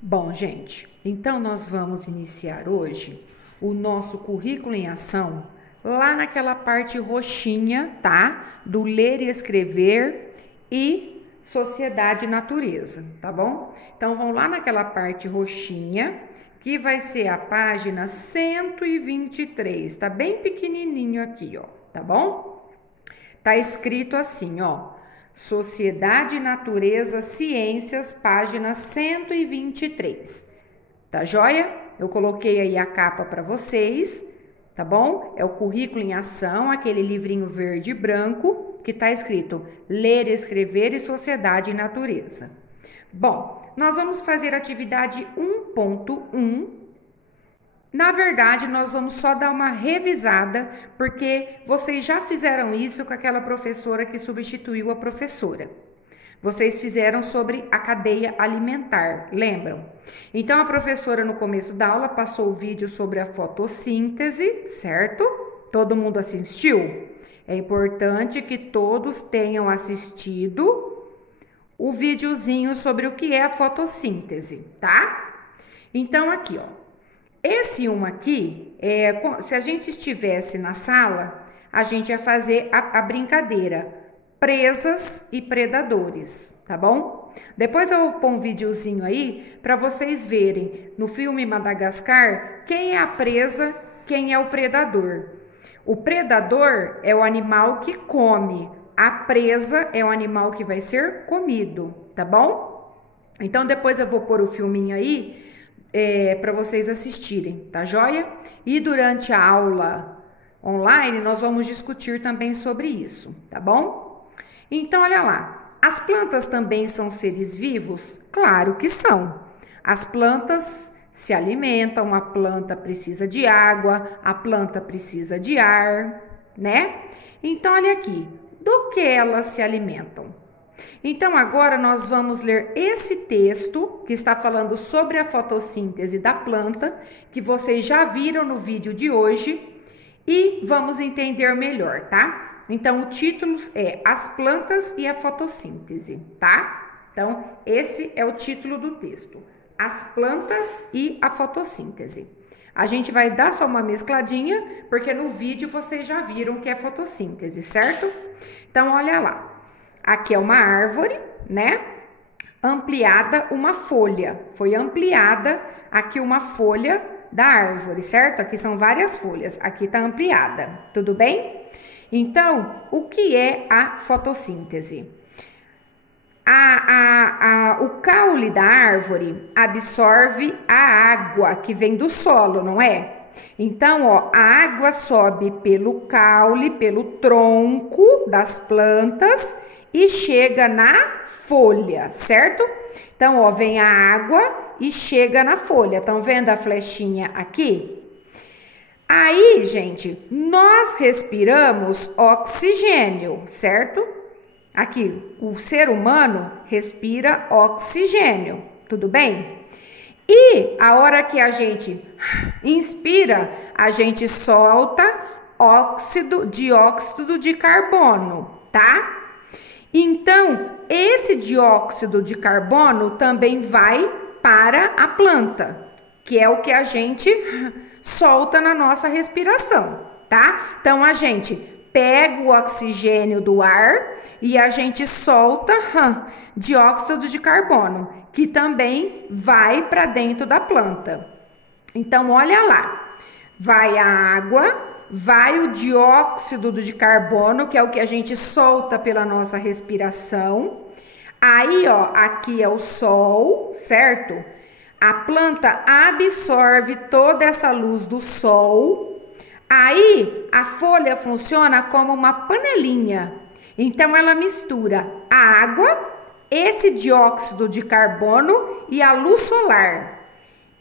Bom, gente, então nós vamos iniciar hoje o nosso currículo em ação lá naquela parte roxinha, tá? Do ler e escrever e sociedade e natureza, tá bom? Então vamos lá naquela parte roxinha, que vai ser a página 123, tá bem pequenininho aqui, ó, tá bom? Tá escrito assim, ó. Sociedade, Natureza, Ciências, página 123. Tá joia? Eu coloquei aí a capa para vocês, tá bom? É o currículo em ação, aquele livrinho verde e branco que tá escrito Ler, Escrever e Sociedade e Natureza. Bom, nós vamos fazer a atividade 1.1. Na verdade, nós vamos só dar uma revisada, porque vocês já fizeram isso com aquela professora que substituiu a professora. Vocês fizeram sobre a cadeia alimentar, lembram? Então, a professora, no começo da aula, passou o vídeo sobre a fotossíntese, certo? Todo mundo assistiu? É importante que todos tenham assistido o videozinho sobre o que é a fotossíntese, tá? Então, aqui, ó. Esse aqui, se a gente estivesse na sala, a gente ia fazer a brincadeira, presas e predadores, tá bom? Depois eu vou pôr um videozinho aí para vocês verem no filme Madagascar quem é a presa, quem é o predador. O predador é o animal que come, a presa é o animal que vai ser comido, tá bom? Então depois eu vou pôr o filminho aí para vocês assistirem, tá joia? E durante a aula online nós vamos discutir também sobre isso, tá bom? Então olha lá, as plantas também são seres vivos? Claro que são. As plantas se alimentam, a planta precisa de água, a planta precisa de ar, né? Então olha aqui, do que elas se alimentam? Então, agora nós vamos ler esse texto que está falando sobre a fotossíntese da planta, que vocês já viram no vídeo de hoje, e vamos entender melhor, tá? Então, o título é As Plantas e a Fotossíntese, tá? Então, esse é o título do texto, As Plantas e a Fotossíntese. A gente vai dar só uma mescladinha, porque no vídeo vocês já viram que é fotossíntese, certo? Então, olha lá. Aqui é uma árvore, né? Ampliada uma folha. Foi ampliada aqui uma folha da árvore, certo? Aqui são várias folhas. Aqui tá ampliada. Tudo bem? Então, o que é a fotossíntese? O caule da árvore absorve a água que vem do solo, não é? Então, ó, a água sobe pelo caule, pelo tronco das plantas e chega na folha, certo? Então, ó, vem a água e chega na folha. Estão vendo a flechinha aqui? Aí, gente, nós respiramos oxigênio, certo? Aqui, o ser humano respira oxigênio, tudo bem? E a hora que a gente inspira, a gente solta dióxido de carbono, tá? Então, esse dióxido de carbono também vai para a planta, que é o que a gente solta na nossa respiração, tá? Então, a gente pega o oxigênio do ar e a gente solta dióxido de carbono, que também vai para dentro da planta. Então, olha lá, vai a água, vai o dióxido de carbono, que é o que a gente solta pela nossa respiração. Aí, ó, aqui é o sol, certo? A planta absorve toda essa luz do sol. Aí, a folha funciona como uma panelinha. Então, ela mistura a água, esse dióxido de carbono e a luz solar.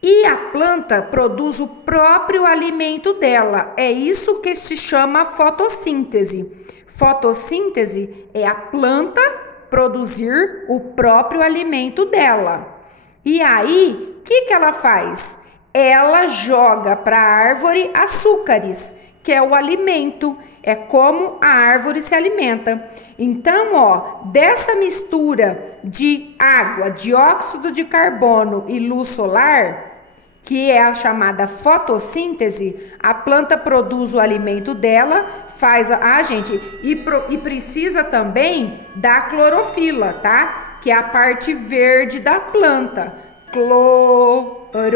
E a planta produz o próprio alimento dela. É isso que se chama fotossíntese. Fotossíntese é a planta produzir o próprio alimento dela. E aí, o que ela faz? Ela joga para a árvore açúcares, que é o alimento, é como a árvore se alimenta. Então, ó, dessa mistura de água, dióxido de carbono e luz solar, que é a chamada fotossíntese, a planta produz o alimento dela, faz e precisa também da clorofila, tá? Que é a parte verde da planta. Clorofila.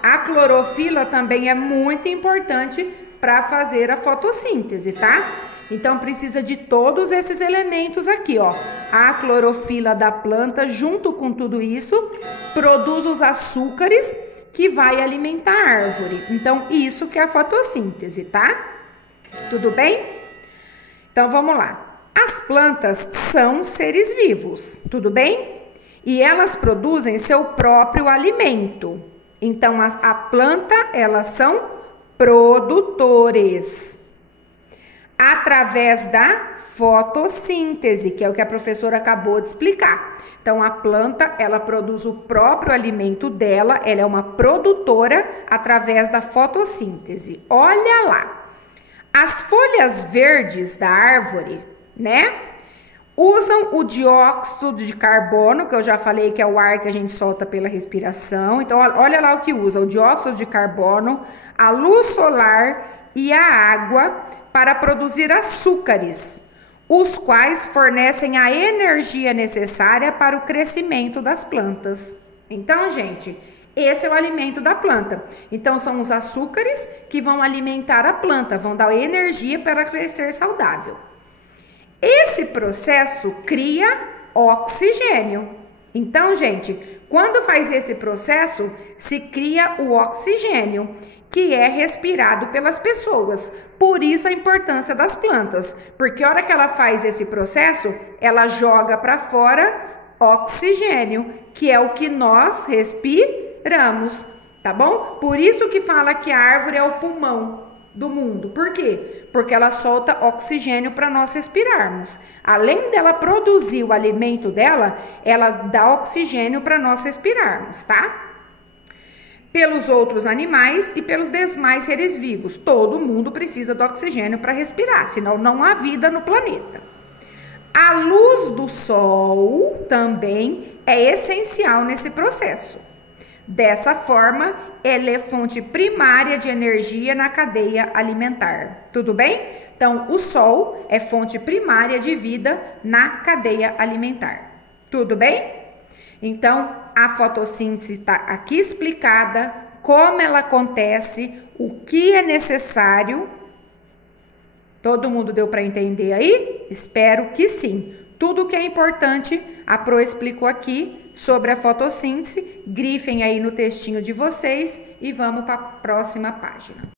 A clorofila também é muito importante para fazer a fotossíntese, tá? Então precisa de todos esses elementos aqui, ó. A clorofila da planta, junto com tudo isso, produz os açúcares que vai alimentar a árvore. Então isso que é a fotossíntese, tá? Tudo bem? Então vamos lá. As plantas são seres vivos, tudo bem? E elas produzem seu próprio alimento. Então a planta, elas são produtores. Através da fotossíntese, que é o que a professora acabou de explicar. Então, a planta, ela produz o próprio alimento dela, ela é uma produtora através da fotossíntese. Olha lá, as folhas verdes da árvore, né, usam o dióxido de carbono, que eu já falei que é o ar que a gente solta pela respiração. Então, olha lá o que usa, o dióxido de carbono, a luz solar e a água para produzir açúcares, os quais fornecem a energia necessária para o crescimento das plantas. Então, gente, esse é o alimento da planta. Então, são os açúcares que vão alimentar a planta, vão dar energia para crescer saudável. Esse processo cria oxigênio. Então, gente, quando faz esse processo, se cria o oxigênio, que é respirado pelas pessoas. Por isso a importância das plantas, porque a hora que ela faz esse processo, ela joga para fora oxigênio, que é o que nós respiramos, tá bom? Por isso que fala que a árvore é o pulmão do mundo. Por quê? Porque ela solta oxigênio para nós respirarmos. Além dela produzir o alimento dela, ela dá oxigênio para nós respirarmos, tá? Pelos outros animais e pelos demais seres vivos. Todo mundo precisa do oxigênio para respirar, senão não há vida no planeta. A luz do sol também é essencial nesse processo. Dessa forma, ela é fonte primária de energia na cadeia alimentar. Tudo bem? Então, o sol é fonte primária de vida na cadeia alimentar. Tudo bem? Então, a fotossíntese está aqui explicada, como ela acontece, o que é necessário. Todo mundo deu para entender aí? Espero que sim. Tudo que é importante, a Pro explicou aqui sobre a fotossíntese. Grifem aí no textinho de vocês e vamos para a próxima página.